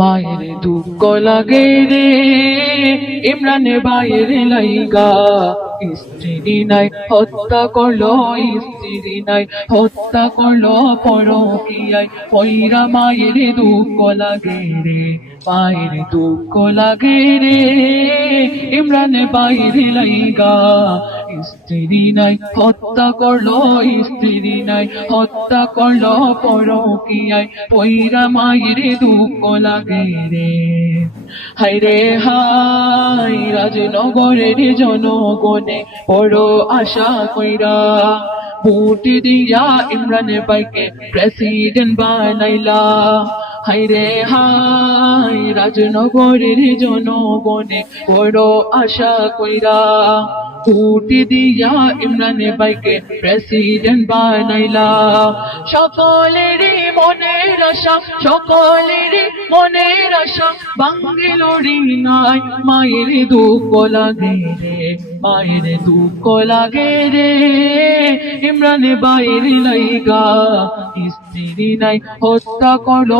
মায়ের দুঃখ লাগে রে। ইমরানে বাইরে লাইগা, স্ত্রী নাই, হত্যা করল, স্ত্রী নাই, হত্যা করল পরকিয়ায়। পয়রা মায়ের দুঃখ লাগে রে, মায়ের দুঃখ লাগে রে। ইমরানে বাইরে লাইগা স্ত্রী নাই, হত্যা করল স্ত্রী নাই, হত্যা করল পরকিয়ায় পয়রা মায়ের দুঃখ লাগে রে। হাই রে হাই রাজনগরের জনগণে, বড় আশা কইরা ভোট দিয়া ইমরান ভাইকে প্রেসিডেন্ট বানাইলা। হাই রে হাই রাজনগরের জনগণে বড় আশা কইরা ভোট দিয়া ইমরান বাইকে প্রেসিডেন্ট বানাইলা। সকলেরই মনের আশা নাই, মায়ের দুঃখ লাগে রে, মায়ের দুঃখ লাগে রে। ইমরান বাইর লাইগা, স্ত্রী নাই, হত্যা করল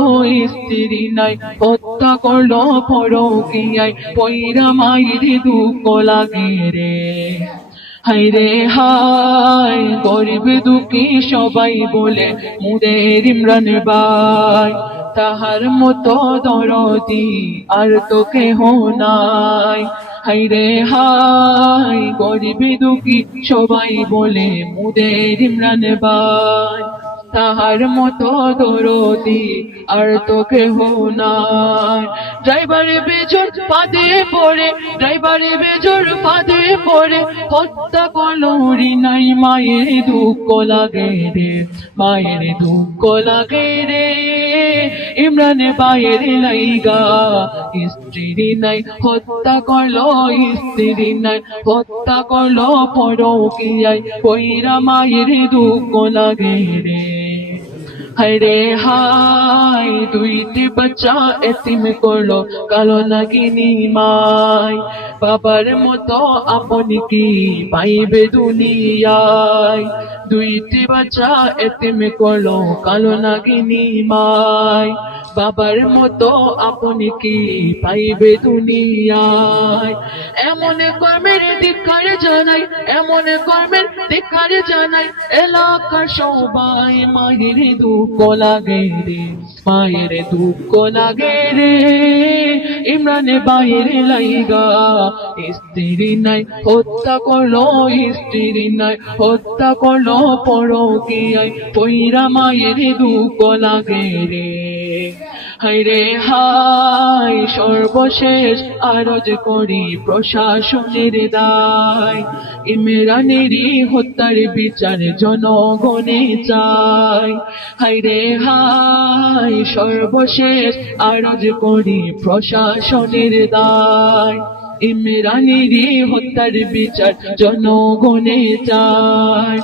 স্ত্রী নাই, হত্যা করল পরকিয়ায় পয়রা মায়ের দুঃখ লাগে রে। হাই রে হাই গরিব দুঃখী সবাই বলে, মুদের ইমরান বাই তাহার মতো দরদি আর তো কেহ নাই। হাই রে হাই গরিব দুঃখী সবাই বলে, মুদের ইমরান বাই তাহার মতো দরদি আর তো কেহ নাই। ড্রাইভারে বেজর পাদে পড়ে, ড্রাইভারে বেজর পাদে পড়ে হত্যা করলি নাই, মায়ের দুঃখ লাগে রে, মায়ের দুঃখ লাগে রে। ইমরানে বাইরে লাইগা স্ত্রী নাই, হত্যা করল স্ত্রী নাই, হত্যা করল পরকিয়ায়, কইরা মায়ের দুঃখ লাগে রে। হায় রে হাই দুইটি বাচ্চা এতিম করল, কালো নাগিনী মাই। বাবার মতো আপনি কি পাইবে দুনিয়ায়? দুইটি বাচ্চা এতিম করল, কালো নাগিনী মাই। বাবার মতো আপনি কি পাইবে দুনিয়ায়? এমন কর্মের ধিকার জানাই, এমন কর্মের ধিকার জানাই, এলাকার সবাই মায়ের দুঃখ লাগে রে, মায়ের দুঃখ লাগে রে। ইমরানে বাইরে লাইগা স্ত্রী নাই হত্যা করল স্ত্রী নাই হত্যা করল, পরকিয়ায় পইরা মায়ের দুঃখ লাগে রে। হাই রে হাই সর্বশেষ আরজ করি প্রশাসনের দায়। ইমরানেরই হত্যার বিচার জনগণে চাই হাই রে হাই সর্বশেষ আরজ করি প্রশাসনের দায়। ইমরানেরই হত্যার বিচার জনগণে চায়।